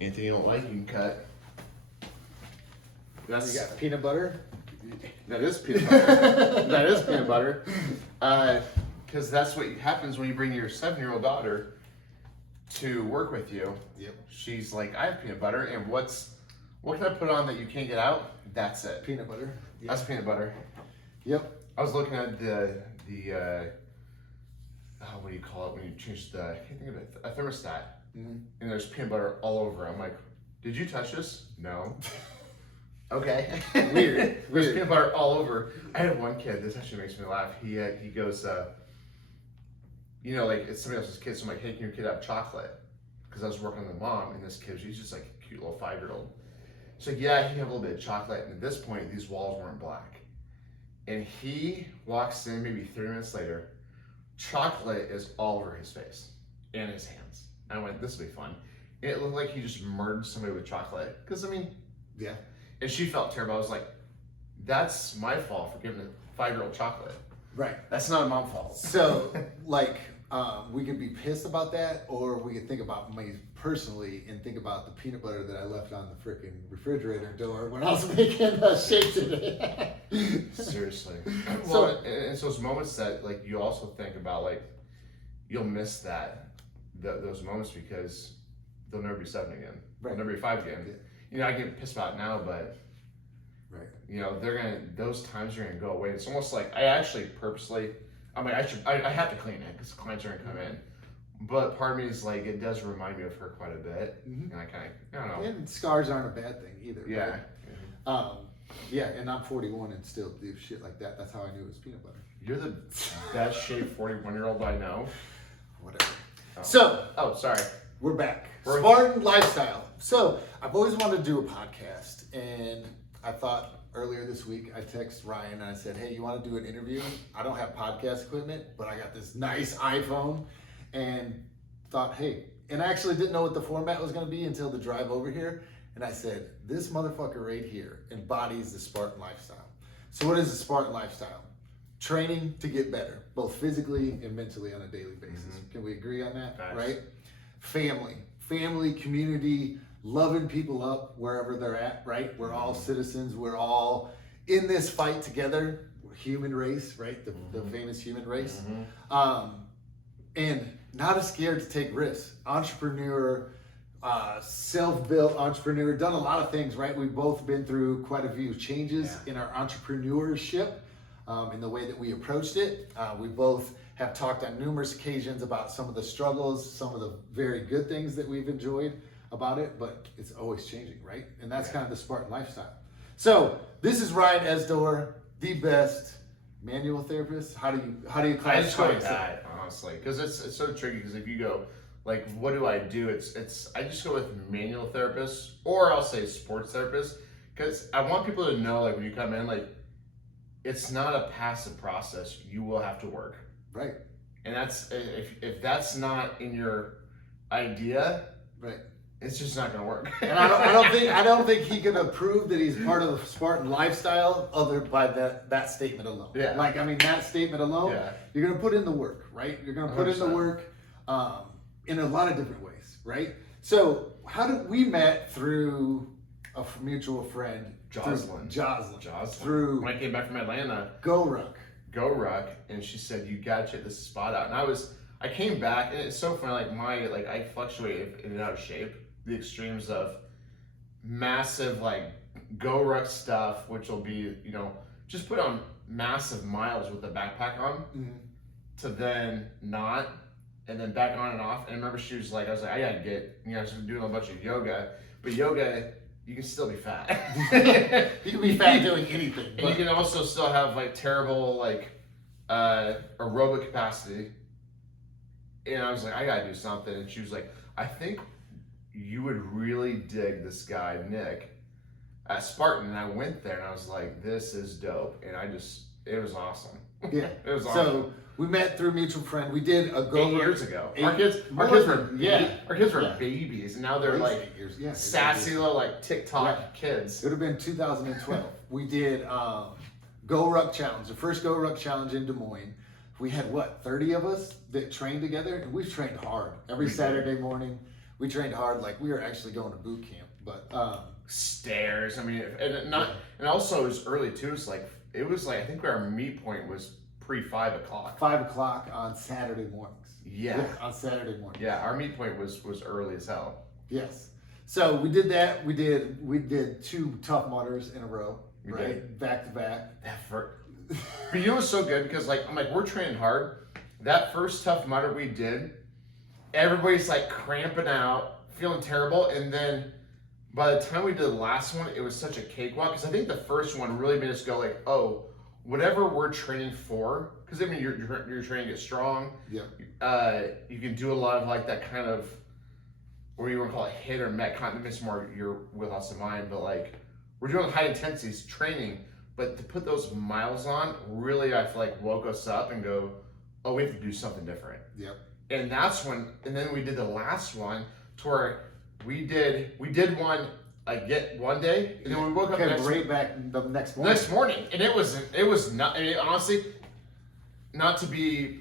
Anything you don't like, you can cut. You got peanut butter? That is peanut butter. That is peanut butter. Because that's what happens when you bring your 7-year-old daughter to work with you. Yep. She's like, I have peanut butter, and what can I put on that you can't get out? That's it. Peanut butter. Yep. That's peanut butter. Yep. I was looking at the what do you call it when you change the, I can't think of it, a thermostat, and there's peanut butter all over. I'm like, did you touch this? No. Okay. Weird. There's peanut butter all over. I had one kid, this actually makes me laugh. He goes, you know, like it's somebody else's kid, so I'm like, hey, can your kid have chocolate? Because I was working with the mom, and this kid, she's just like a cute little 5-year-old. She's like, yeah, he can have a little bit of chocolate. And at this point, these walls weren't black. And he walks in maybe 30 minutes later, chocolate is all over his face and his hands. I went, this will be fun. And it looked like he just murdered somebody with chocolate. Because, I mean, yeah. And she felt terrible. I was like, that's my fault for giving a 5-year-old chocolate. Right. That's not a mom's fault. So, like, we could be pissed about that, or we could think about me personally and think about the peanut butter that I left on the freaking refrigerator door when I was making shake today. Seriously. Well, and it's those moments that, like, you also think about, like, you'll miss those moments because they'll never be 7 again. Right. They'll never be 5 again. Yeah. You know, I get pissed about it now, but right. You know, those times are gonna go away. It's almost like I actually purposely, I'm like, I have to clean it because clients are gonna come in. But part of me is like, it does remind me of her quite a bit, and I don't know. And scars aren't a bad thing either. Yeah. Right? Yeah, and I'm 41 and still do shit like that. That's how I knew it was peanut butter. You're the best shaped 41-year-old I know. Whatever. Oh. So, sorry. We're back. Spartan Lifestyle. So, I've always wanted to do a podcast, and I thought earlier this week, I texted Ryan and I said, hey, you want to do an interview? I don't have podcast equipment, but I got this nice iPhone, and thought, hey, and I actually didn't know what the format was going to be until the drive over here, and I said, this motherfucker right here embodies the Spartan Lifestyle. So what is the Spartan Lifestyle? Training to get better, both physically and mentally on a daily basis. Can we agree on that? Nice. Right? Family, community, loving people up wherever they're at, right? We're all citizens. We're all in this fight together. We're human race, right? The famous human race. And not as scared to take risks. Entrepreneur, self-built entrepreneur, done a lot of things, right? We've both been through quite a few changes in our entrepreneurship, in the way that we approached it. We both have talked on numerous occasions about some of the struggles, some of the very good things that we've enjoyed about it, but it's always changing, right? And that's kind of the Spartan lifestyle. So this is Ryan Esdohr, the best manual therapist. How do you classify I just go with yourself? that, honestly, because it's so tricky. Because if you go like, what do I do? It's I just go with manual therapist, or I'll say sports therapist, because I want people to know, like, when you come in, like, it's not a passive process. You will have to work. Right. And that's if that's not in your idea, Right. it's just not going to work. And I don't think he can approve that he's part of the Spartan lifestyle other by that statement alone. Yeah. Like, I mean, that statement alone, Yeah. You're going to put in the work, right? You're going to put in the 100%. work in a lot of different ways, right? So how did we met through a mutual friend, Jocelyn. Through When I came back from Atlanta, Go Ruck, and she said, you gotta check this spot out. And I came back, and it's so funny, like I fluctuate in and out of shape. The extremes of massive, like, Go Ruck stuff, which will be, you know, just put on massive miles with the backpack on, to then not, and then back on and off. And I remember she was like, I was like, I gotta get, you know, I was doing a bunch of yoga, but yoga, you can still be fat. You can be fat doing anything. And you can also still have, like, terrible, like, aerobic capacity. And I was like, I gotta do something. And she was like, I think you would really dig this guy, Nick, at Spartan. And I went there and I was like, this is dope. And it was awesome. Yeah. It was awesome. So we met through a mutual friend. We did a Go 8 Ruck. years ago. Our Our kids were babies, and now they're like 8 years. Yeah, sassy little, like, TikTok kids. It would have been 2012. We did Go Ruck Challenge, the first Go Ruck Challenge in Des Moines. We had 30 of us that trained together, and we've trained hard every Saturday morning. we trained hard. Like we were actually going to boot camp, but stairs. I mean, and also it was early too. It was like I think our meet point was pre 5 o'clock. 5 o'clock on Saturday mornings. Yeah, on Saturday morning. Yeah, our meet point was early as hell. Yes. So we did that. We did 2 Tough Mudders in a row, back to back. But you know what's so good because I'm like we're training hard. That first Tough Mudder we did, everybody's like cramping out, feeling terrible, and then by the time we did the last one, it was such a cakewalk because I think the first one really made us go like, oh, whatever we're training for, because I mean you're training to get strong. Yeah. You can do a lot of like that kind of, what you want to call it, hit or met kind of, it's more your wheelhouse than mine, but like we're doing high intensities training, but to put those miles on, really I feel like woke us up and go, oh, we have to do something different. Yep. And that's when, and then we did the last one to where we did one one day, and then we woke up back the next morning. Next morning, and it was not. I mean, honestly, not to be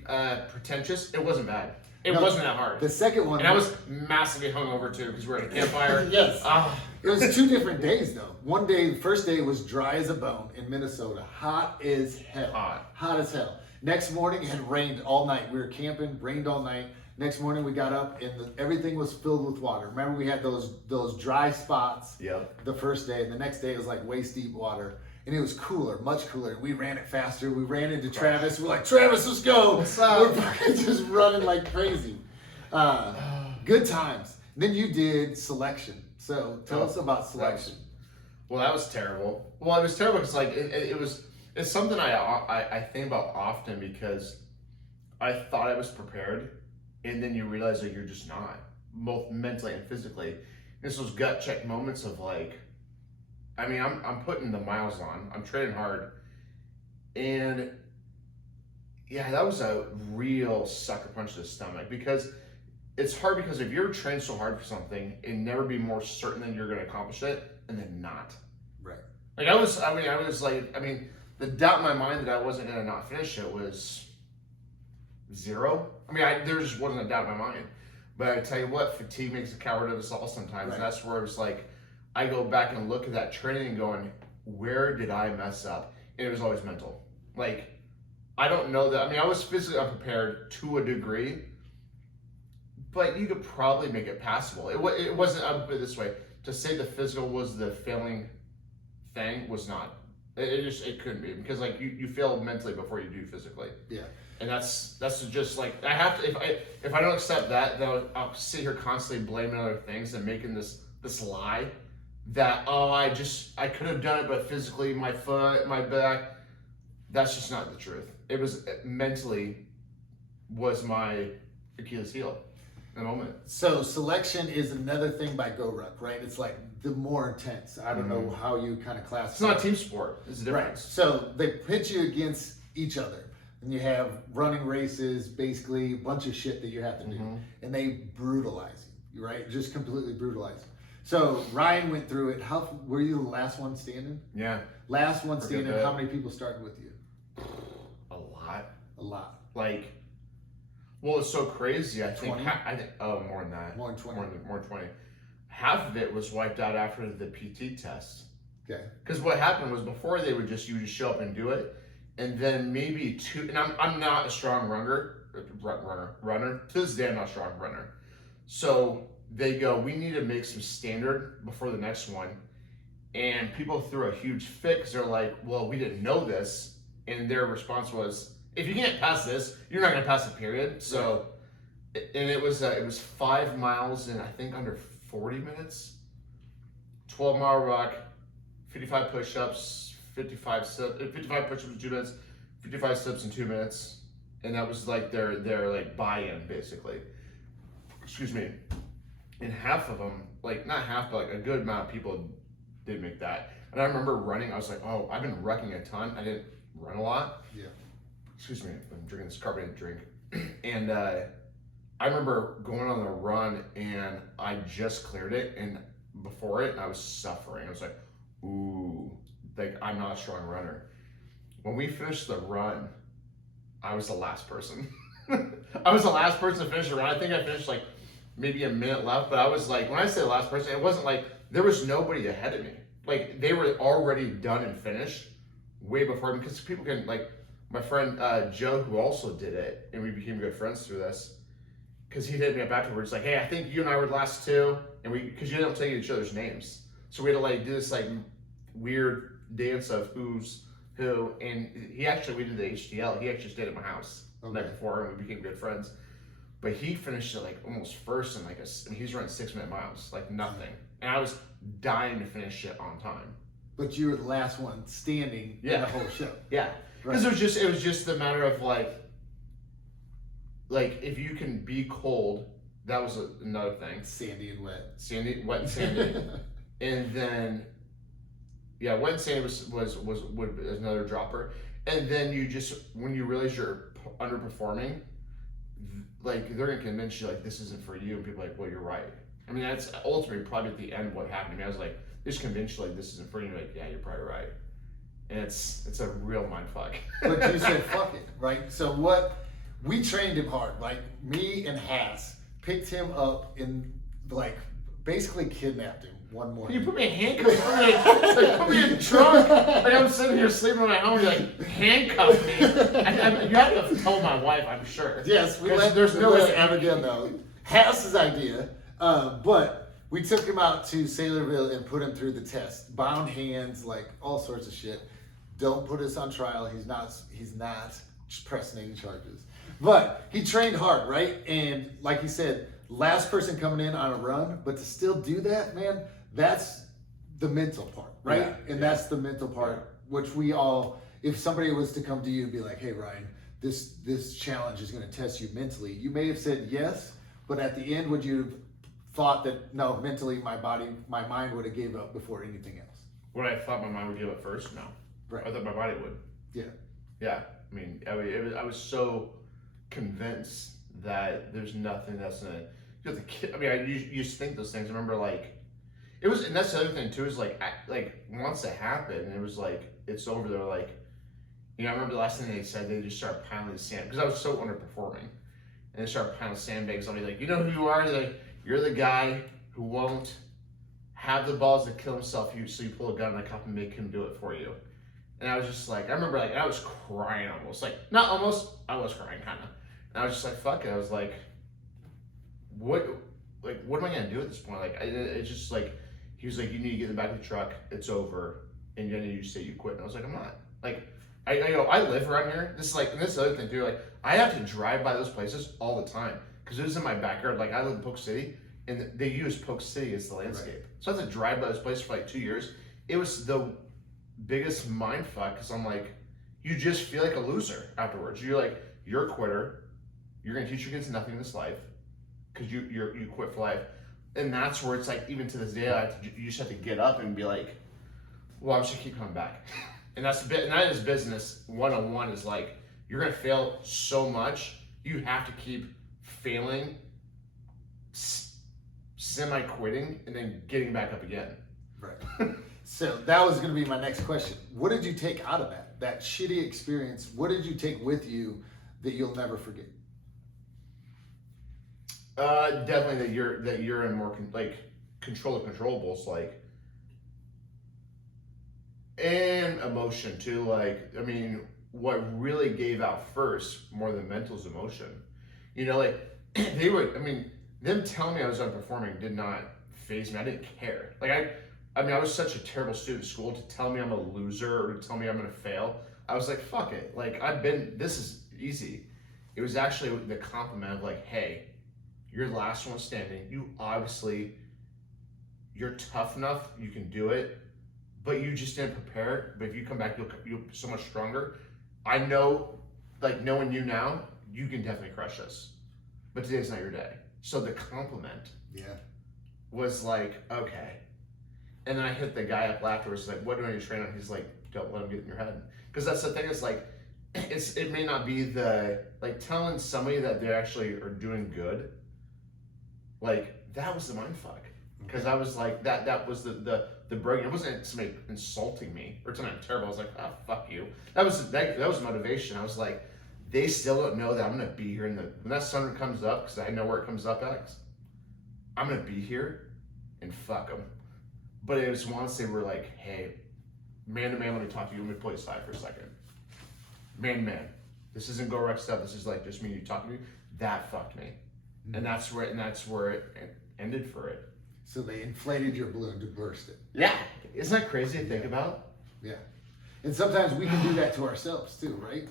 pretentious, it wasn't bad. It wasn't that hard. The second one, and I was massively hungover too because we were at a campfire. Yes. It was 2 different days though. One day, the first day was dry as a bone in Minnesota, hot as hell. Hot as hell. Next morning, it had rained all night. We were camping, rained all night. Next morning, we got up and everything was filled with water. Remember, we had those dry spots. Yep. The first day, and the next day it was like waist deep water, and it was cooler, much cooler. We ran it faster. We ran into Travis. We're like, Travis, let's go. What's up? We're fucking just running like crazy. Good times. Then you did selection. So tell us about selection. That was terrible. Well, it was terrible because like it's something I think about often because I thought I was prepared, and then you realize that you're just not, both mentally and physically. It's those gut check moments of like, I mean, I'm putting the miles on, I'm training hard, and yeah, that was a real sucker punch to the stomach because it's hard because if you're trained so hard for something and never be more certain that you're going to accomplish it and then not. Right. Like the doubt in my mind that I wasn't going to not finish it was 0. I mean, there just wasn't a doubt in my mind. But I tell you what, fatigue makes a coward of us all sometimes. Right. And that's where it's like, I go back and look at that training and going, where did I mess up? And it was always mental. Like, I don't know that. I mean, I was physically unprepared to a degree, but you could probably make it passable. It wasn't, I'll put it this way, to say the physical was the failing thing was not. It couldn't be because like you fail mentally before you do physically. Yeah. And that's just like I have to if I don't accept that, then I'll sit here constantly blaming other things and making this lie that I could have done it, but physically my foot, my back, that's just not the truth. It was mentally was my Achilles heel in the moment. So selection is another thing by GoRuck, right? It's like the more intense. I don't know how you kind of classify. It's not a team sport. It's a difference. Right. So they pit you against each other. And you have running races, basically a bunch of shit that you have to do. And they brutalize you, right? Just completely brutalize you. So Ryan went through it. Were you the last one standing? Yeah. Last one standing. How many people started with you? A lot. Like, well, it's so crazy. I think more than that. More than 20. More than 20. Half of it was wiped out after the PT test. Okay. Because what happened was before you would just show up and do it. And then maybe 2, and I'm not a strong runner. To this day, I'm not a strong runner. So they go, we need to make some standard before the next one. And people threw a huge fit because they're like, well, we didn't know this. And their response was, if you can't pass this, you're not going to pass it, period. So, and it was 5 miles in, I think, under 40 minutes. 12-mile rock, 55 push-ups, 55 push-ups in 2 minutes, 55 steps in 2 minutes, and that was like their like buy-in basically. Excuse me. And half of them, like not half, but like a good amount of people did make that. And I remember running. I was like, oh, I've been wrecking a ton. I didn't run a lot. Yeah. Excuse me. I'm drinking this carbonated drink, and I remember going on the run, and I just cleared it, and before it, I was suffering. I was like, ooh. Like, I'm not a strong runner. When we finished the run, I was the last person. I was the last person to finish the run. I think I finished like maybe a minute left, but I was like, when I say the last person, it wasn't like there was nobody ahead of me. Like they were already done and finished way before me, because people can, like my friend Joe, who also did it, and we became good friends through this, because he hit me up afterwards, like, hey, I think you and I were the last two, and because you don't tell each other's names, so we had to like do this like weird dance of who's who, and we did the HDL. He actually stayed at my house the night before, and we became good friends. But he finished it like almost first in like he's running 6-minute miles, like nothing, and I was dying to finish it on time. But you were the last one standing in the whole show. Yeah, because it was just the matter of like if you can be cold, that was another thing. Sandy and wet. Wet and sandy, and then wet and sandy was another dropper, and then you just, when you realize you're underperforming, like they're gonna convince you like this isn't for you, and people are like, well, you're right. I mean, that's ultimately probably at the end what happened to me. I was like, they just convinced you like this isn't for you. Like, yeah, you're probably right. And it's a real mindfuck. But you said fuck it, right? So we trained him hard. Like me and Haas picked him up and like basically kidnapped him one morning. You put me in handcuffs, put me in the trunk. Like I'm sitting here sleeping on my home, you're like, handcuff me. You have to tell my wife, I'm sure. Yes, there's no way. Abigail know. Haas's idea, but we took him out to Saylorville and put him through the test. Bound hands, like all sorts of shit. Don't put us on trial. He's not pressing any charges. But he trained hard, right? And like he said, last person coming in on a run, but to still do that, man, that's the mental part, right? Yeah, and that's the mental part, which we all, if somebody was to come to you and be like, hey, Ryan, this challenge is going to test you mentally, you may have said yes, but at the end, would you have thought that, no, mentally, my mind would have gave up before anything else? Would I thought my mind would give up first? No. Right. I thought my body would. Yeah. Yeah. I mean, I was so convinced that there's nothing that's gonna. You have to. I mean, I used to think those things. I remember like, it was, and that's the other thing too. Is like once it happened, it was like it's over. They were like, I remember the last thing they said. They just started piling the sand because I was so underperforming, and they started piling sandbags on me. Like, you know who you are? They're like, you're the guy who won't have the balls to kill himself. So you pull a gun on a cop and make him do it for you. And I was just like, I remember like I was crying almost, like not almost, I was crying kind of. And I was just like, fuck it. I was like, what am I gonna do at this point? Like, it's just like, he was like, you need to get in the back of the truck. It's over, and then you say you quit. And I was like, I'm not. Like, I live around here. This is like, and this is the other thing too. Like, I have to drive by those places all the time because it was in my backyard. Like, I live in Polk City, and they use Polk City as the landscape. Right. So I have to drive by this place for like 2 years. It was the biggest mind fuck because I'm like, you just feel like a loser afterwards. You're like, you're a quitter. You're gonna teach your kids nothing in this life because you quit for life, and that's where it's like, even to this day, you just have to get up and be like, well, I'm just gonna keep coming back. And that's a bit, and that is business 101. Is like, you're gonna fail so much, you have to keep failing, semi-quitting, and then getting back up again. Right. So that was going to be my next question. What did you take out of that shitty experience? What did you take with you that you'll never forget? Definitely that you're in more control of controllables, like, and emotion too. Like, I mean, what really gave out first more than mental is emotion. Like they would. I mean, them telling me I was underperforming did not faze me. I didn't care. Like I mean, I was such a terrible student in school. To tell me I'm a loser or to tell me I'm gonna fail, I was like, fuck it. Like, this is easy. It was actually the compliment of like, hey, you're the last one standing. You're tough enough. You can do it, but you just didn't prepare. But if you come back, you'll be so much stronger. I know, like, knowing you now, you can definitely crush us. But today's not your day. So the compliment was like, okay. And then I hit the guy up afterwards, like, what do I need to train on? He's like, don't let him get in your head. Because that's the thing, is like, it may not be like telling somebody that they actually are doing good. Like, that was the mindfuck. Because I was like, that was the broken. It wasn't somebody insulting me or something terrible. I was like, oh, fuck you. That was motivation. I was like, they still don't know that I'm gonna be here when that sun comes up, because I know where it comes up at. I'm gonna be here and fuck them. But it was once they were like, hey, man to man, let me talk to you. Let me pull you aside for a second. Man to man. This isn't go rec stuff. This is like just me and you talking to me. That fucked me. And that's where it ended for it. So they inflated your balloon to burst it. Yeah. Isn't that crazy to think about? Yeah. And sometimes we can do that to ourselves too, right?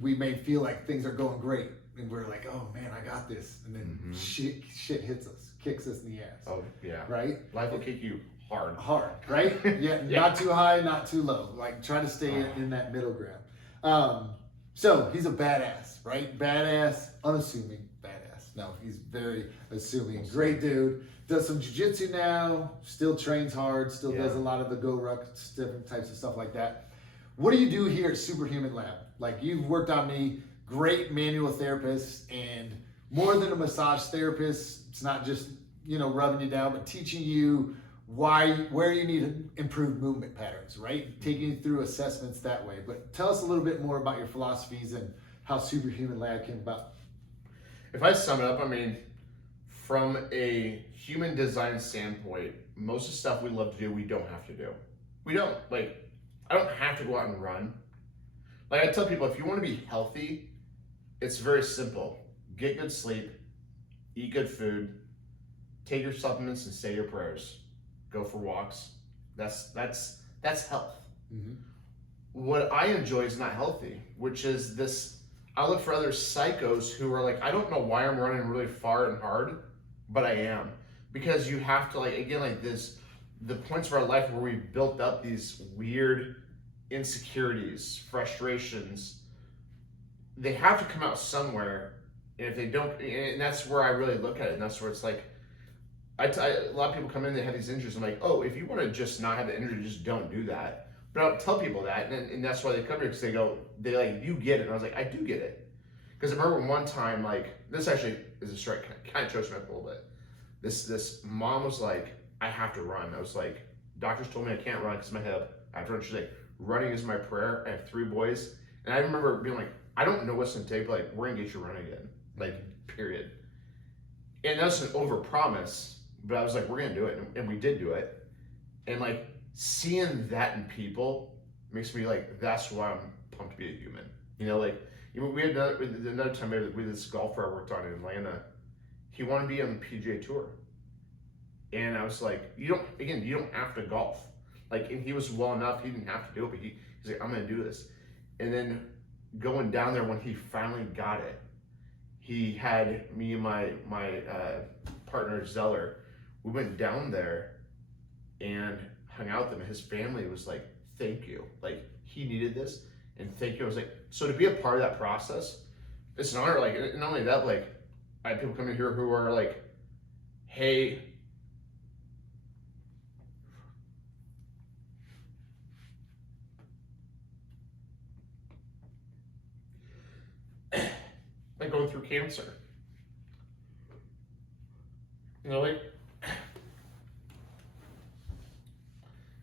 We may feel like things are going great and we're like, oh man, I got this. And then shit hits us, kicks us in the ass. Oh, yeah. Right? Life will kick you hard. Hard, right? Yeah, not too high, not too low. Like try to stay in that middle ground. So he's a badass, right? Badass, unassuming badass. No, he's very assuming. Great dude. Does some jiu-jitsu now, still trains hard, still does a lot of the go ruck, different types of stuff like that. What do you do here at Superhuman Lab? Like you've worked on me, great manual therapist, and more than a massage therapist. It's not just, rubbing you down, but teaching you where you need to improve movement patterns, right? Taking you through assessments that way. But tell us a little bit more about your philosophies and how Superhuman Lab came about. If I sum it up, from a human design standpoint, most of the stuff we love to do, we don't have to do. We don't. Like, I don't have to go out and run. Like I tell people, if you want to be healthy, it's very simple. Get good sleep, eat good food, take your supplements and say your prayers. Go for walks. That's health. Mm-hmm. What I enjoy is not healthy, which is this. I look for other psychos who are like, I don't know why I'm running really far and hard, but I am. Because you have to the points of our life where we built up these weird insecurities, frustrations, they have to come out somewhere. And if they don't, and that's where I really look at it. And that's where it's like, a lot of people come in, they have these injuries. I'm like, oh, if you want to just not have the injury, just don't do that. But I don't tell people that, and that's why they come here, because they like, you get it. And I was like, I do get it. Because I remember one time, this actually is a story, kind of chokes me up a little bit. This mom was like, I have to run. I was like, doctors told me I can't run because of my hip. I have to run. She's like, running is my prayer. I have 3 boys. And I remember being like, I don't know what's going to take, but we're going to get you running again. Period. And that's an overpromise. But I was like, we're going to do it. And we did do it. And seeing that in people makes me that's why I'm pumped to be a human. We had another time, we had this golfer I worked on in Atlanta. He wanted to be on the PGA Tour. And I was like, you don't have to golf. And he was well enough, he didn't have to do it, but he's like, I'm going to do this. And then going down there when he finally got it, he had me and my partner, Zeller, we went down there and hung out with him, and his family was like, thank you. He needed this, and thank you. I was like, so to be a part of that process, it's an honor. And not only that, I have people come in here who are like, hey, going through cancer.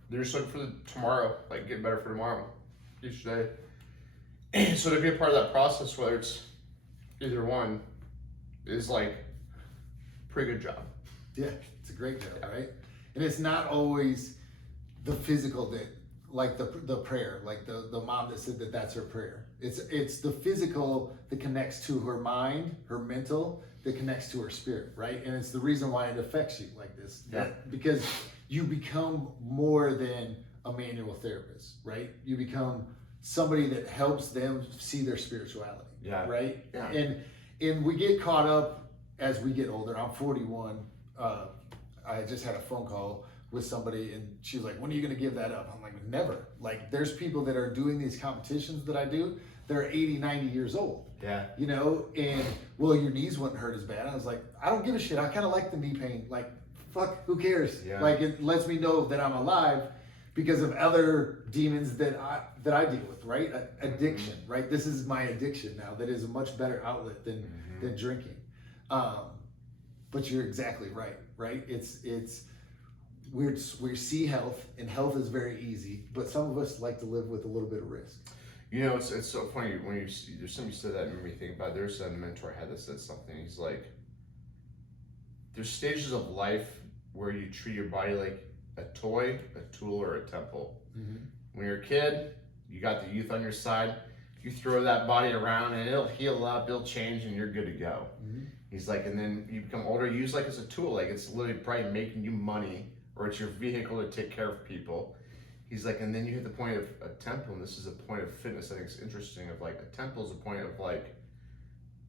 They're just looking for tomorrow, get better for tomorrow, each day. And so to be a part of that process, whether it's either one, is pretty good job. Yeah, it's a great job, right? And it's not always the physical that, the prayer, the mom that said that's her prayer. It's the physical that connects to her mind, her mental, that connects to her spirit, right? And it's the reason why it affects you like this. Yeah. Because you become more than a manual therapist, right? You become somebody that helps them see their spirituality, right? Yeah. And we get caught up as we get older. I'm 41. I just had a phone call with somebody, and she was like, when are you going to give that up? I'm like, never. There's people that are doing these competitions that I do, they're 80, 90 years old. Yeah. And well, your knees wouldn't hurt as bad. I was like, I don't give a shit. I kind of like the knee pain. Fuck, who cares? Yeah. It lets me know that I'm alive because of other demons that I deal with, right? Addiction, right? This is my addiction now. That is a much better outlet than drinking. But you're exactly right? We see health, and health is very easy, but some of us like to live with a little bit of risk. It's so funny when there's something you said that made me think about. There's a mentor I had that said something. He's like, there's stages of life where you treat your body like a toy, a tool, or a temple. Mm-hmm. When you're a kid, you got the youth on your side. You throw that body around and it'll heal up, it'll change, and you're good to go. Mm-hmm. He's like, and then you become older, you use like as a tool, like it's literally probably making you money, or it's your vehicle to take care of people. He's like, and then you hit the point of a temple, and this is a point of fitness. I think it's interesting. Of like a temple is a point of like,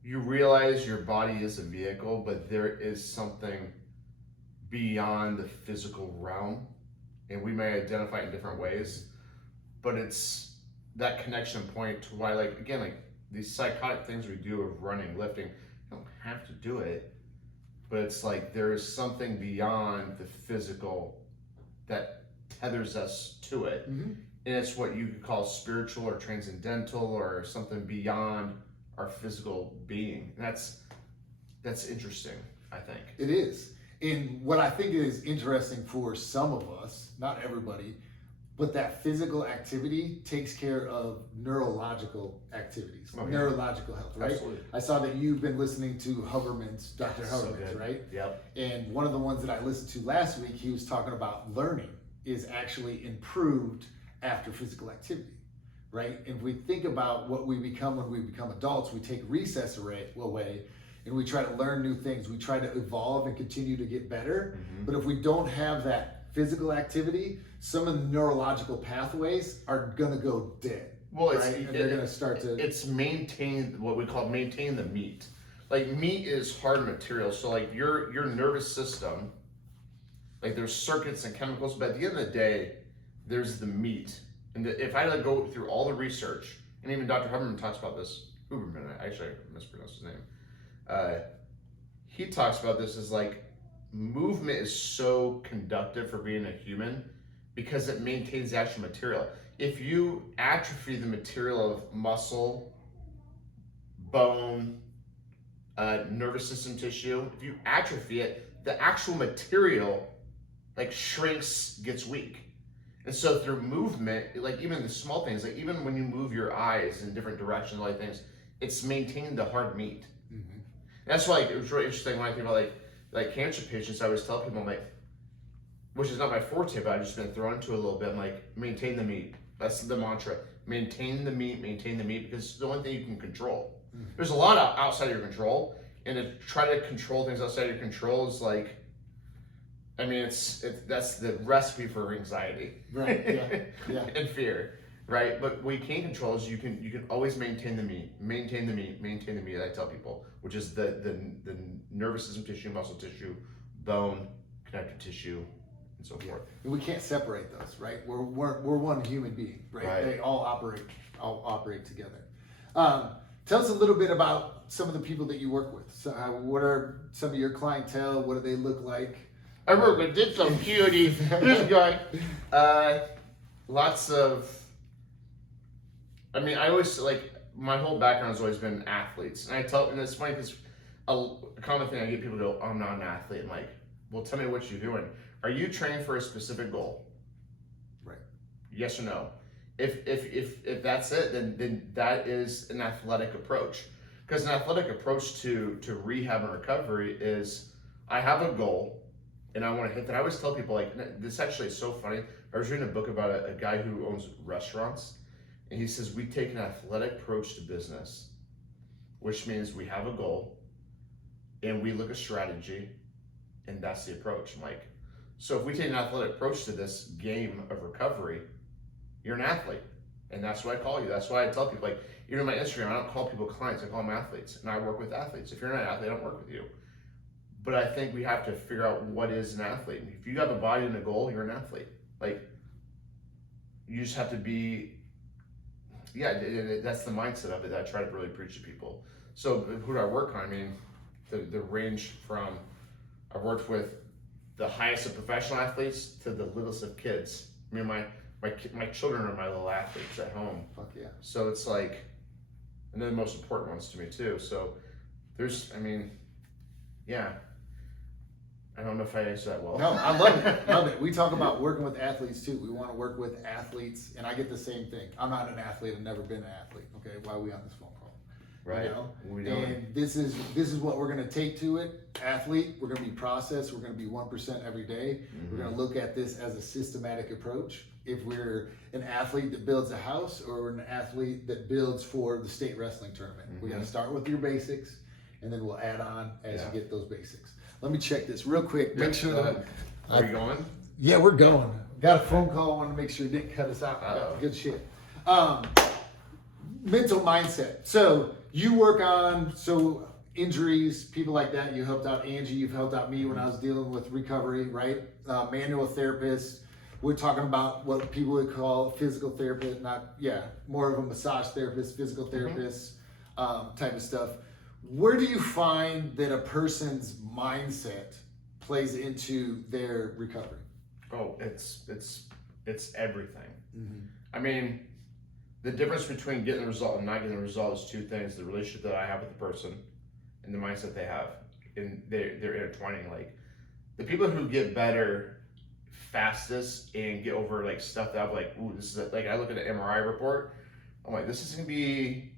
you realize your body is a vehicle, but there is something beyond the physical realm, and we may identify it in different ways, but it's that connection point to why, like, again, like these psychotic things we do of running, lifting, you don't have to do it, but it's like there is something beyond the physical that tethers us to it. Mm-hmm. And it's what you could call spiritual or transcendental or something beyond our physical being. And that's interesting, I think. It is. And what I think is interesting for some of us, not everybody, but that physical activity takes care of neurological activities, neurological health, right? Absolutely. I saw that you've been listening to Huberman's, Dr. Huberman's, so right? Yep. And one of the ones that I listened to last week, he was talking about learning is actually improved after physical activity, right? And if we think about what we become when we become adults, we take recess away and we try to learn new things. We try to evolve and continue to get better. Mm-hmm. But if we don't have that physical activity, some of the neurological pathways are gonna go dead. Well, right? And they're gonna start to. It's maintain what we call maintain the meat. Like meat is hard material, so like your nervous system, like there's circuits and chemicals, but at the end of the day, there's the meat. And if I like go through all the research, and even Dr. Huberman talks about this. Huberman, actually I mispronounced his name. He talks about this as like movement is so conductive for being a human because it maintains the actual material. If you atrophy the material of muscle, bone, nervous system tissue, if you atrophy it, the actual material like shrinks, gets weak. And so through movement, like even the small things, like even when you move your eyes in different directions, like things, it's maintaining the hard meat. Mm-hmm. That's why like, it was really interesting when I think about like cancer patients. I always tell people, I'm like, which is not my forte, but I've just been thrown into it a little bit. I'm like, maintain the meat. That's the mantra. Maintain the meat, because it's the only thing you can control. Mm-hmm. There's a lot outside of your control, and to try to control things outside of your control is like, I mean, that's the recipe for anxiety, right? Yeah. And fear, right? But what you can control is you can always maintain the meat. I tell people, which is the nervous system tissue, muscle tissue, bone, connective tissue, and so forth. And we can't separate those, right? We're one human being, right? They all operate together. Tell us a little bit about some of the people that you work with. So, what are some of your clientele? What do they look like? I work with some cutie. This guy. Lots of. I mean, I always like my whole background has always been athletes, and it's funny because a common thing I get people go, "I'm not an athlete." I'm like, "Well, tell me what you're doing. Are you training for a specific goal?" Right. Yes or no. If that's it, then that is an athletic approach. Because an athletic approach to rehab and recovery is, I have a goal, and I want to hit that. I always tell people, like, this actually is so funny. I was reading a book about a guy who owns restaurants, and he says, we take an athletic approach to business, which means we have a goal, and we look at strategy, and that's the approach. I'm like, so if we take an athletic approach to this game of recovery, you're an athlete. And that's what I call you. That's why I tell people, like, even on my Instagram, I don't call people clients, I call them athletes. And I work with athletes. If you're not an athlete, I don't work with you. But I think we have to figure out what is an athlete. And if you have a body and a goal, you're an athlete. Like, you just have to be, that's the mindset of it that I try to really preach to people. So who do I work on? I mean, the range from, I've worked with the highest of professional athletes to the littlest of kids. I mean, my children are my little athletes at home. Fuck yeah. So it's like, and they're the most important ones to me too. So there's, I mean, yeah. I don't know if I answered that well. No, I love it. We talk about working with athletes too. We want to work with athletes, and I get the same thing. I'm not an athlete. I've never been an athlete. Okay, why are we on this phone call? Right. You know? We don't. And this is what we're going to take to it. Athlete, we're going to be processed. We're going to be 1% every day. We're going to look at this as a systematic approach. If we're an athlete that builds a house, or we're an athlete that builds for the state wrestling tournament, we got to start with your basics, and then we'll add on as you get those basics. Let me check this real quick. Make sure that are you going? Yeah, we're going. Got a phone call. I want to make sure it didn't cut us out. Good shit. Mental mindset. So you work on injuries, people like that. You helped out Angie. You've helped out me when I was dealing with recovery, right? Manual therapist. We're talking about what people would call physical therapist, more of a massage therapist, physical therapist type of stuff. Where do you find that a person's mindset plays into their recovery? Oh, it's everything. I mean, the difference between getting the result and not getting the result is two things: the relationship that I have with the person and the mindset they have, and they're intertwining. Like, the people who get better fastest and get over like stuff that I'm like, ooh, this is like, I look at an MRI report, I'm like, this is gonna be.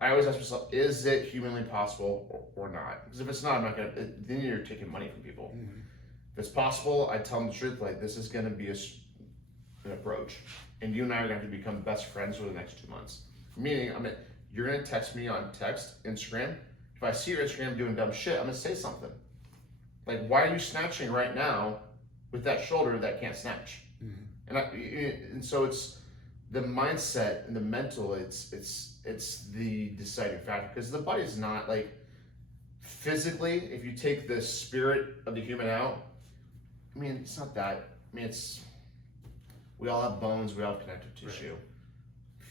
I always ask myself, is it humanly possible or not? Because if it's not, I'm not gonna. Then you're taking money from people. If it's possible, I tell them the truth. Like, this is gonna be an approach, and you and I are going to become best friends for the next 2 months. Meaning, you're gonna text me on Instagram. If I see your Instagram doing dumb shit, I'm gonna say something. Like, why are you snatching right now with that shoulder that can't snatch? And so it's the mindset and the mental. It's the deciding factor, because the body's not like physically. If you take the spirit of the human out, it's not that. We all have bones. We all have connective tissue.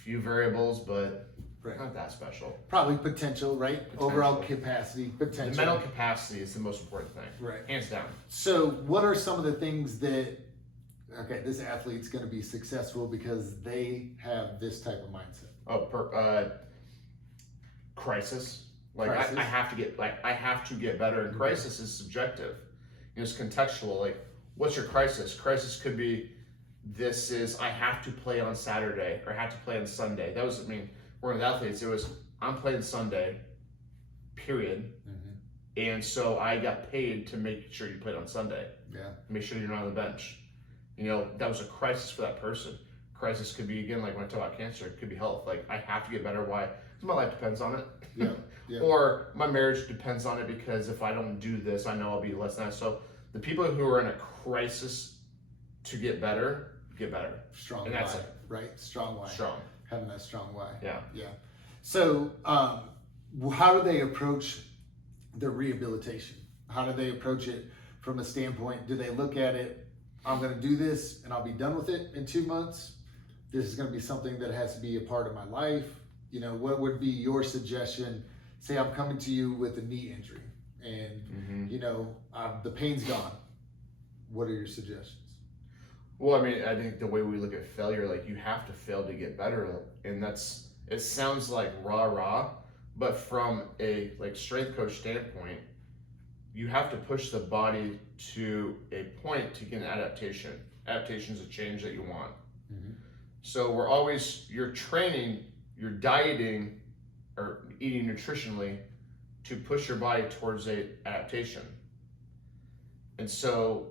Few variables, but not that special. Probably potential, right? Overall capacity, potential. The mental capacity is the most important thing, right? Hands down. So, what are some of the things that, this athlete's going to be successful because they have this type of mindset? Crisis. I have to get better. And crisis is subjective. It's contextual. Like, what's your crisis? Crisis could be, I have to play on Saturday, or I have to play on Sunday. That was, working with athletes, it was, I'm playing Sunday, period. And so I got paid to make sure you played on Sunday. Make sure you're not on the bench. That was a crisis for that person. Crisis could be, again, like when I talk about cancer, it could be health. Like, I have to get better. Why? Because my life depends on it. Or my marriage depends on it, because if I don't do this, I know I'll be less than that. So the people who are in a crisis to get better. Strong and why, that's it. right? Strong why. Strong. Having that strong why. Yeah. So, how do they approach the rehabilitation? How do they approach it from a standpoint? Do they look at it, I'm going to do this and I'll be done with it in 2 months? This is going to be something that has to be a part of my life. What would be your suggestion? Say I'm coming to you with a knee injury and, the pain's gone. What are your suggestions? Well, I think the way we look at failure, like, you have to fail to get better. And it sounds like rah, but from a strength coach standpoint, you have to push the body to a point to get an adaptation. Adaptation is a change that you want. So you're training, you're dieting or eating nutritionally to push your body towards a adaptation. And so,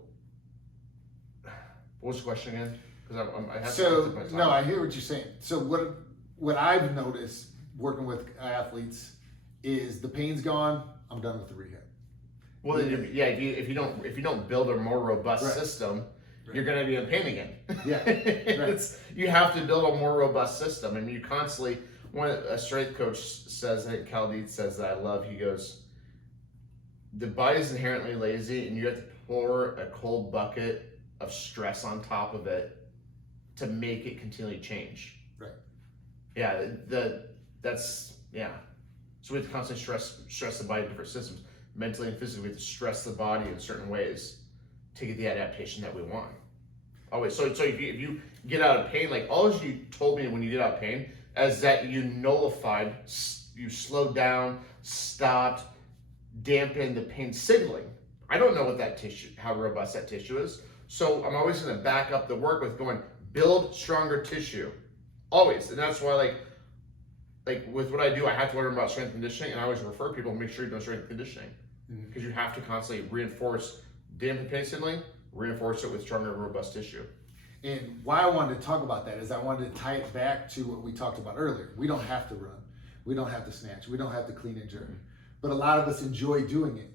what was the question again? Because I have to. No, I hear what you're saying. So what I've noticed working with athletes is the pain's gone. I'm done with the rehab. Well, if you don't build a more robust system, you're going to be in pain again. You have to build a more robust system. You constantly. When a strength coach says, I think Khalid says that I love. He goes, the body's inherently lazy, and you have to pour a cold bucket of stress on top of it to make it continually change. So we have to constantly stress the body in different systems. Mentally and physically, we have to stress the body in certain ways to get the adaptation that we want. Always. So if you get out of pain, like, all you told me when you get out of pain is that you nullified, you slowed down, stopped, dampened the pain signaling. I don't know what that tissue, how robust that tissue is. So I'm always going to back up the work with going, build stronger tissue. Always. And that's why, like with what I do, I have to learn about strength and conditioning, and I always refer people, make sure you're doing strength and conditioning, because you have to constantly reinforce damage pain signaling, reinforce it with stronger, robust tissue. And why I wanted to talk about that is I wanted to tie it back to what we talked about earlier. We don't have to run, we don't have to snatch, we don't have to clean and jerk, but a lot of us enjoy doing it.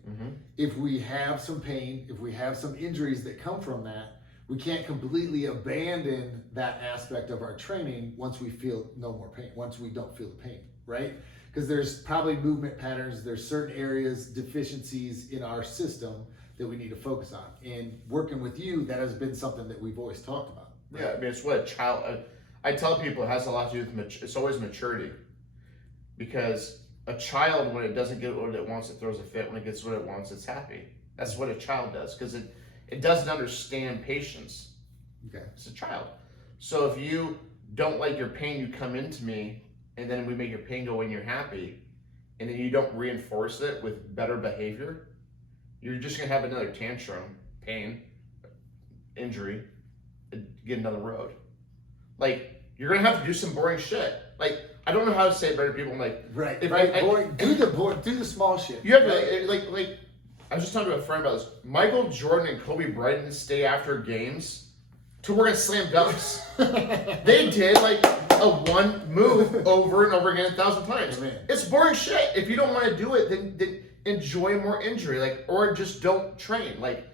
If we have some pain, if we have some injuries that come from that, we can't completely abandon that aspect of our training once we feel no more pain, once we don't feel the pain, right? Because there's probably movement patterns, there's certain areas, deficiencies in our system that we need to focus on. And working with you, that has been something that we've always talked about. Right? Yeah, I mean, it's what a child, I tell people it has a lot to do with, it's always maturity. Because a child, when it doesn't get what it wants, it throws a fit. When it gets what it wants, it's happy. That's what a child does, because it doesn't understand patience. Okay. It's a child. So if you don't like your pain, you come into me, and then we make your pain go when you're happy, and then you don't reinforce it with better behavior, you're just gonna have another tantrum, pain, injury, and get another road. Like, you're gonna have to do some boring shit. Like, I don't know how to say it better to people. I'm like, right, if right, do the small shit. You have to, like, I was just talking to a friend about this. Michael Jordan and Kobe Bryant didn't stay after games to work on slam dunks. They did like a one move over and over again 1,000 times. Amen. It's boring shit. If you don't want to do it, then enjoy more injury, like, or just don't train, like,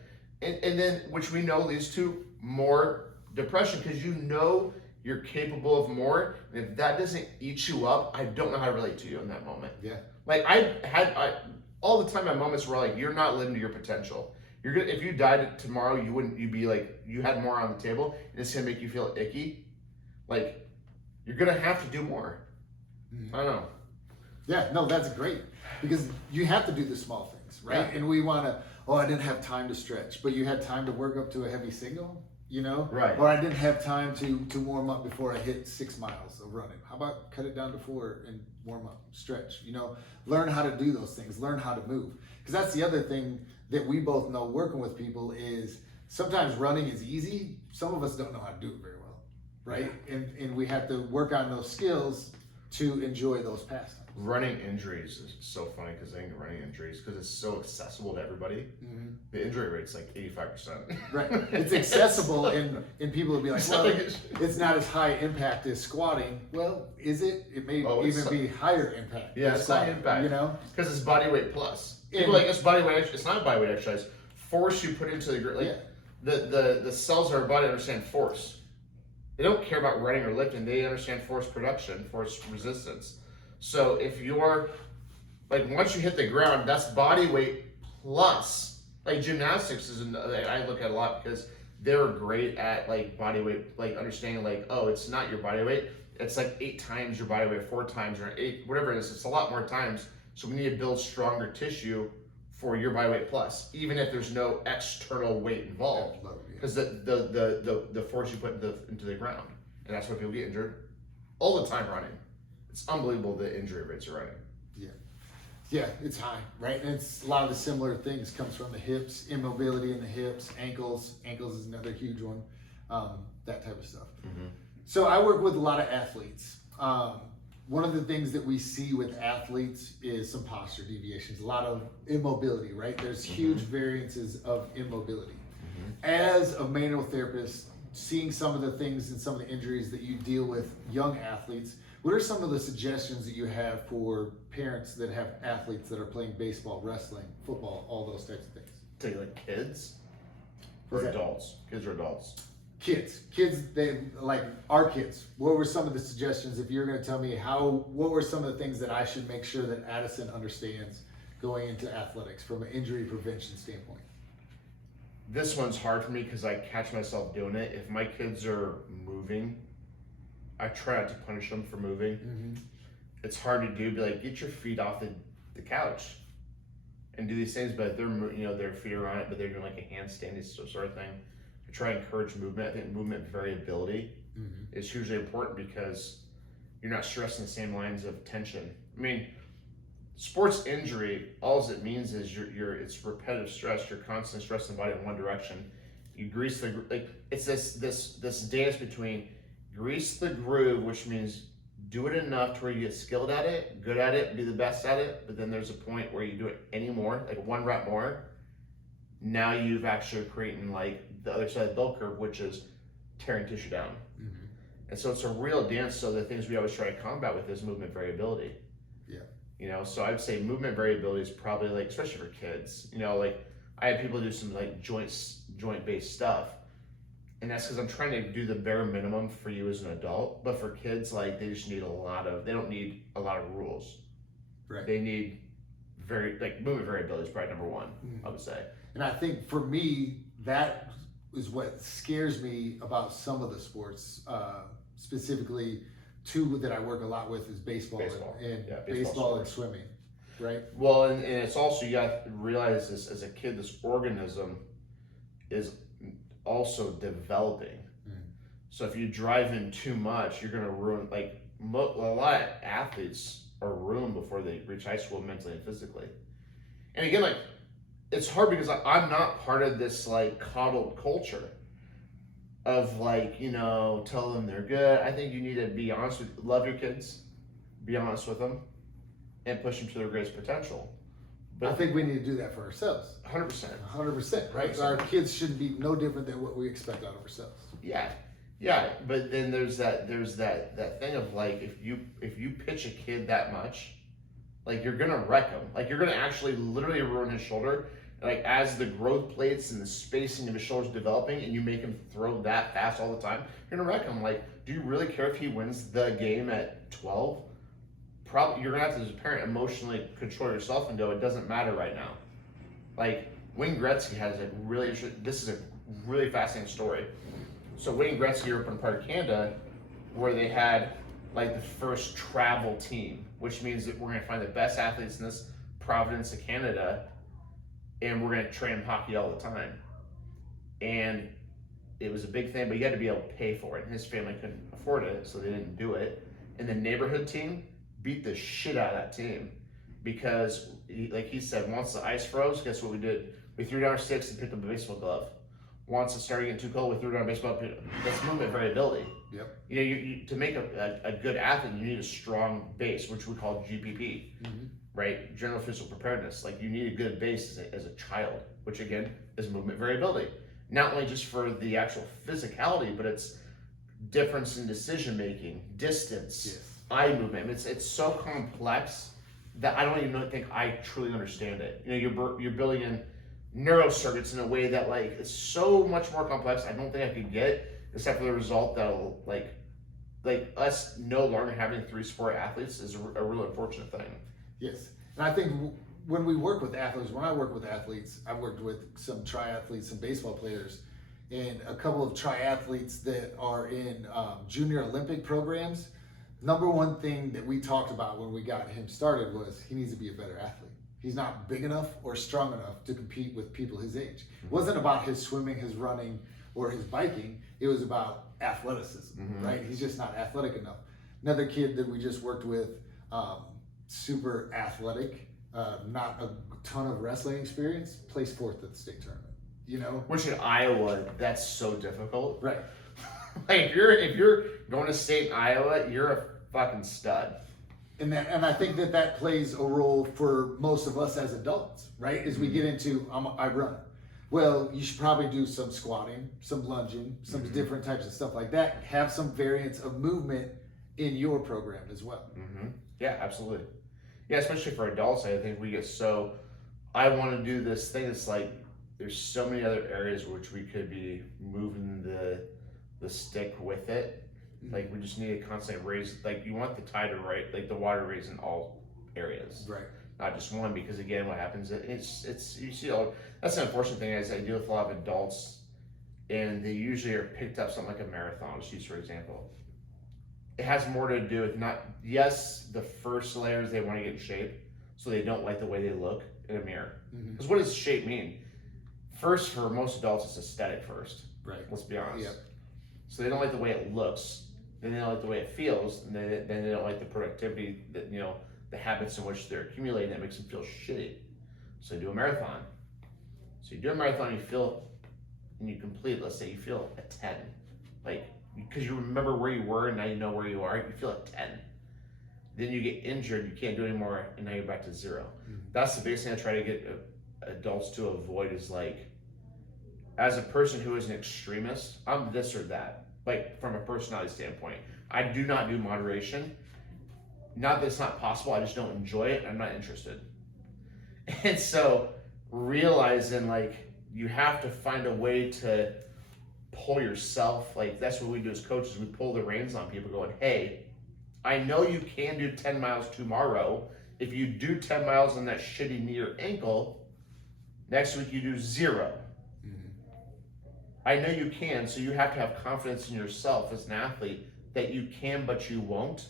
and then which we know leads to more depression, because you know you're capable of more, and if that doesn't eat you up, I don't know how to relate to you in that moment. Yeah. Like I all the time, my moments were like, you're not living to your potential. You're gonna, if you died tomorrow, you'd be like, you had more on the table, and it's gonna make you feel icky. Like, you're gonna have to do more. I don't know. Yeah, no, that's great, because you have to do the small things, right? Yeah. And we want to, I didn't have time to stretch, but you had time to work up to a heavy single, you know? Right. Or I didn't have time to warm up before I hit 6 miles of running. How about cut it down to 4 and warm up, stretch, you know? Learn how to do those things, learn how to move. Because that's the other thing that we both know working with people is sometimes running is easy. Some of us don't know how to do it very well, right? And we have to work on those skills to enjoy those pastimes. Running injuries is so funny, because I think running injuries, because it's so accessible to everybody. The injury rate's like 85%. Right, it's accessible, and people will be like, well, it's not as high impact as squatting. Well, is it? It may even be higher impact. Yeah, it's high impact. You know, because it's body weight plus. People like, it's body weight. It's not a body weight exercise. Force you put into the like the cells of our body understand force. They don't care about running or lifting. They understand force production, force resistance. So if you're, like, once you hit the ground, that's body weight plus. Like, gymnastics is another, I look at a lot, because they're great at, like, body weight, like, understanding, like, oh, it's not your body weight. It's like 8 times your body weight, 4 times, or 8, whatever it is. It's a lot more times. So we need to build stronger tissue for your body weight plus, even if there's no external weight involved. Because the force you put into the ground. And that's why people get injured all the time running. It's unbelievable the injury rates are running. Yeah, it's high, right? And it's a lot of the similar things comes from the hips, immobility in the hips, ankles. Ankles is another huge one, that type of stuff. So I work with a lot of athletes. One of the things that we see with athletes is some posture deviations, a lot of immobility, right? There's huge variances of immobility. As a manual therapist, seeing some of the things and some of the injuries that you deal with young athletes, what are some of the suggestions that you have for parents that have athletes that are playing baseball, wrestling, football, all those types of things? Take like kids or adults? Kids or adults? Kids, they like our kids. What were some of the suggestions, if you're going to tell me what were some of the things that I should make sure that Addison understands going into athletics from an injury prevention standpoint? This one's hard for me because I catch myself doing it. If my kids are moving, I try not to punish them for moving. It's hard to do. Be like, get your feet off the couch and do these things. But they're, their feet are on it, but they're doing like a handstand, this sort of thing. I try to encourage movement. I think movement variability is hugely important, because you're not stressing the same lines of tension. I mean, sports injury, all it means is it's repetitive stress. You're constantly stressing the body in one direction. You grease it's this dance between grease the groove, which means do it enough to where you get skilled at it, good at it, be the best at it, but then there's a point where you do it any more, like 1 rep more. Now you've actually creating like the other side of the bell curve, which is tearing tissue down. Mm-hmm. And so it's a real dance. So the things we always try to combat with is movement variability. Yeah. You know, so I'd say movement variability is probably like, especially for kids, you know, like I had people do some like joint-based stuff. And that's because I'm trying to do the bare minimum for you as an adult. But for kids, like they just need they don't need a lot of rules. Right. They need movement variability is probably number one, I would say. And I think for me, that is what scares me about some of the sports, specifically two that I work a lot with is baseball and baseball and swimming, right? Well, and it's also, you got to realize this as a kid, this organism is also developing. So if you drive in too much, you're going to ruin, like a lot of athletes are ruined before they reach high school mentally and physically. And again, like, it's hard because I'm not part of this like coddled culture of like, you know, tell them they're good. I think you need to be honest love your kids, be honest with them, and push them to their greatest potential. But I think we need to do that for ourselves. 100%. 100%, right? 100%. Our kids shouldn't be no different than what we expect out of ourselves. Yeah. But then there's that thing of like, if you pitch a kid that much, like you're gonna wreck him. Like you're gonna actually literally ruin his shoulder. Like as the growth plates and the spacing of his shoulders developing, and you make him throw that fast all the time, you're gonna wreck him. Like, do you really care if he wins the game at 12? Probably. You're gonna have to, as a parent, emotionally control yourself and go, it doesn't matter right now. Like Wayne Gretzky has a really interesting. This is a really fascinating story. So Wayne Gretzky grew up in part of Canada, where they had like the first travel team, which means that we're gonna find the best athletes in this province of Canada. And we're going to train hockey all the time. And it was a big thing, but you had to be able to pay for it. And his family couldn't afford it, so they didn't do it. And the neighborhood team beat the shit out of that team because, like he said, once the ice froze, guess what we did? We threw down our sticks and picked up a baseball glove. Once it started getting too cold, we threw down a baseball glove. That's movement variability. Yep. You know, you to make a good athlete, you need a strong base, which we call GPP. Mm-hmm. Right? General physical preparedness. Like you need a good base as a child, which again is movement variability. Not only just for the actual physicality, but it's difference in decision making, distance, eye movement. It's so complex that I don't even think I truly understand it. You know, you're building in neurocircuits in a way that like it's so much more complex. I don't think I could get, except for the result that'll like us no longer having 3 sport athletes is a real unfortunate thing. Yes, and I think when we work with athletes, when I work with athletes, I've worked with some triathletes, some baseball players, and a couple of triathletes that are in junior Olympic programs. Number one thing that we talked about when we got him started was he needs to be a better athlete. He's not big enough or strong enough to compete with people his age. It wasn't about his swimming, his running, or his biking. It was about athleticism, right? He's just not athletic enough. Another kid that we just worked with, super athletic, not a ton of wrestling experience, placed 4th at the state tournament. You know, which in Iowa, that's so difficult. Right. Like if you're going to state in Iowa, you're a fucking stud. And I think that plays a role for most of us as adults, right? As we get into I run. Well, you should probably do some squatting, some lunging, some different types of stuff like that. Have some variants of movement in your program as well. Yeah, absolutely. Yeah, especially for adults, I think we get I want to do this thing. It's like there's so many other areas which we could be moving the stick with it. Like we just need a constant raise. Like you want the tide to like the water raise in all areas, right? Not just one, because again, what happens? It's you see that's the unfortunate thing is I deal with a lot of adults, and they usually are picked up something like a marathon. Just use for example. It has more to do with the first layer is they want to get in shape, so they don't like the way they look in a mirror. Because what does shape mean? First, for most adults, it's aesthetic first. Right. Let's be honest. Yep. So they don't like the way it looks, then they don't like the way it feels, and then they don't like the productivity that, you know, the habits in which they're accumulating that makes them feel shitty. So they do a marathon. So you do a marathon, and you complete, let's say you feel a 10. Like, because you remember where you were and now you know where you are, you feel at 10. then you get injured, you can't do anymore, and now you're back to zero. That's the biggest thing I try to get adults to avoid is like, as a person who is an extremist, I'm this or that, like from a personality standpoint. I do not do moderation. Not that it's not possible, I just don't enjoy it, I'm not interested. And so realizing like you have to find a way to pull yourself, like that's what we do as coaches, we pull the reins on people going, hey, I know you can do 10 miles tomorrow. If you do 10 miles on that shitty knee or ankle, next week you do 0. I know you can, so you have to have confidence in yourself as an athlete that you can, but you won't,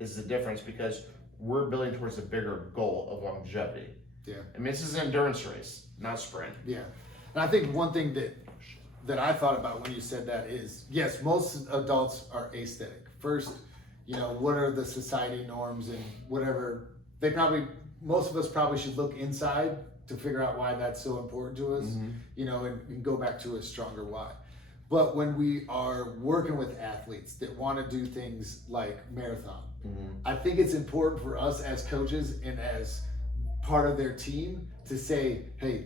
is the difference, because we're building towards a bigger goal of longevity. Yeah. I mean, this is an endurance race, not a sprint. Yeah. And I think one thing that I thought about when you said that is, yes, most adults are aesthetic. First, you know, what are the society norms and whatever, most of us probably should look inside to figure out why that's so important to us, you know, and go back to a stronger why. But when we are working with athletes that want to do things like marathon, I think it's important for us as coaches and as part of their team to say, hey,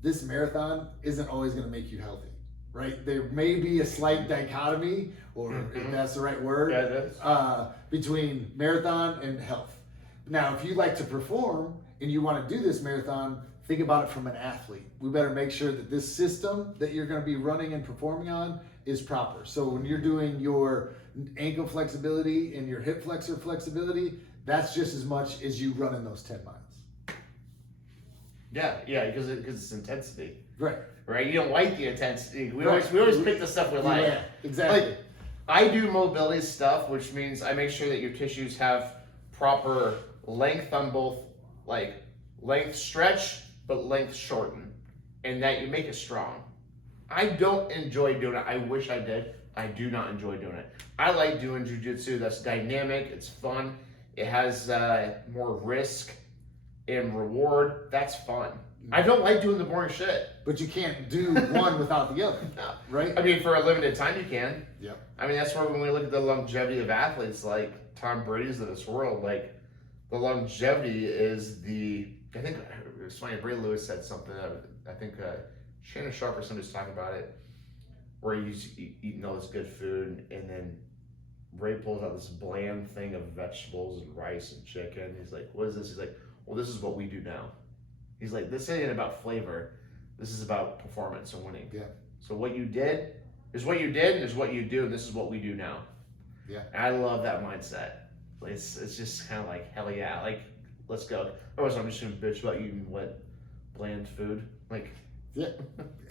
this marathon isn't always going to make you healthy, right? There may be a slight dichotomy, or if that's the right word, Yeah, it is. between marathon and health. Now, if you like to perform and you want to do this marathon, think about it from an athlete. We better make sure that this system that you're going to be running and performing on is proper. So when you're doing your ankle flexibility and your hip flexor flexibility, that's just as much as you running those 10 miles. Yeah, because it's intensity. Right. Right? You don't like the intensity. We Right. always pick the stuff we like. Yeah, exactly. Like, I do mobility stuff, which means I make sure that your tissues have proper length on both, like length stretch, but length shorten, and that you make it strong. I don't enjoy doing it. I wish I did. I do not enjoy doing it. I like doing jujitsu. That's dynamic. It's fun. It has more risk and reward. That's fun. I don't like doing the boring shit. But you can't do one without the other, No. right? I mean, for a limited time, you can. Yep. I mean, that's where when we look at the longevity of athletes, like Tom Brady's of this world, like the longevity is I think it's funny, Bray Lewis said something, I think Shannon Sharp or somebody's talking about it, where he's eating all this good food, and then Ray pulls out this bland thing of vegetables and rice and chicken. He's like, what is this? He's like, well, this is what we do now. He's like, this ain't about flavor. This is about performance and winning. Yeah. So what you did is what you did, and is what you do, and this is what we do now. Yeah. And I love that mindset. It's just kind of like, hell yeah, like, let's go. Otherwise, I'm just gonna bitch about eating bland food. Like, yeah.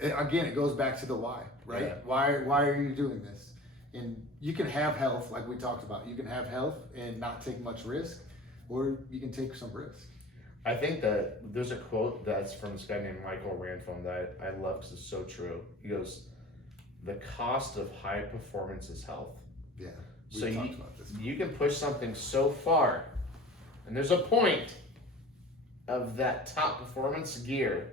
Again, it goes back to the why, right? Yeah. Why are you doing this? And you can have health, like we talked about. You can have health and not take much risk, or you can take some risk. I think that there's a quote that's from this guy named Michael Ranfone that I love because it's so true. He goes, the cost of high performance is health. Yeah. So We talked about this. you can push something so far, and there's a point of that top performance gear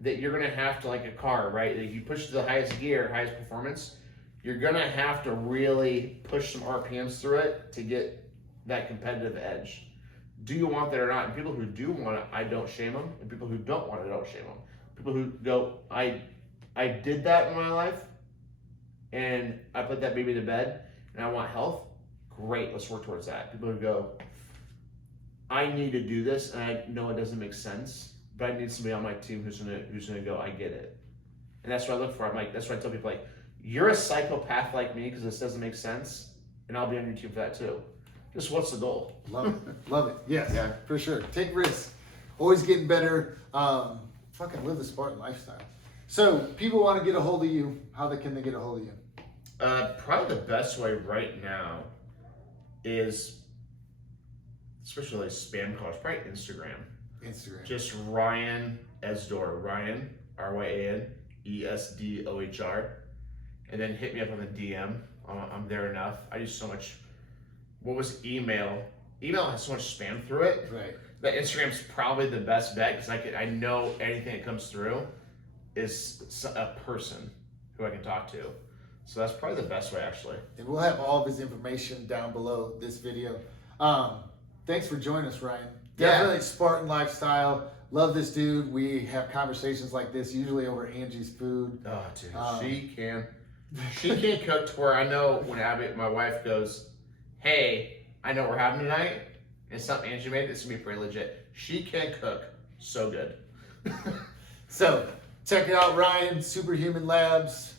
that you're gonna have to, like a car, right? If you push to the highest gear, highest performance, you're gonna have to really push some RPMs through it to get that competitive edge. Do you want that or not? And people who do want it, I don't shame them. And people who don't want it, I don't shame them. People who go, I did that in my life, and I put that baby to bed, and I want health, great, let's work towards that. People who go, I need to do this, and I know it doesn't make sense, but I need somebody on my team who's gonna go, I get it. And that's what I look for. I'm like, that's why I tell people, like, you're a psychopath like me because this doesn't make sense, and I'll be on your team for that too. Just what's the goal? Love it. Love it. Yes, Yeah. for sure. Take risks. Always getting better. Fucking live the Spartan lifestyle. So people want to get a hold of you. How can they get a hold of you? Probably the best way right now is, especially like spam calls, probably Instagram. Instagram. Just Ryan Esdohr. Ryan, Ryan Esdohr. And then hit me up on the DM. I'm there enough. I do so much. What was email? Email has so much spam through it. Right. That Instagram's probably the best bet because I know anything that comes through is a person who I can talk to. So that's probably the best way, actually. And we'll have all of his information down below this video. thanks for joining us, Ryan. Yeah. Definitely Spartan Lifestyle. Love this dude. We have conversations like this usually over Angie's food. Oh, dude, she can cook to where I know when Abby, my wife, goes, "Hey, I know we're having tonight, and something Angie made. It's gonna be pretty legit." She can cook so good. So check it out, Ryan, Superhuman Labs.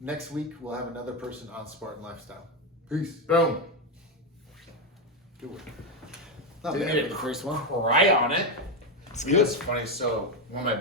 Next week we'll have another person on Spartan Lifestyle. Peace. Boom. Good work. Not Didn't bad need for to the first one. cry on it. It's It was funny. So one of my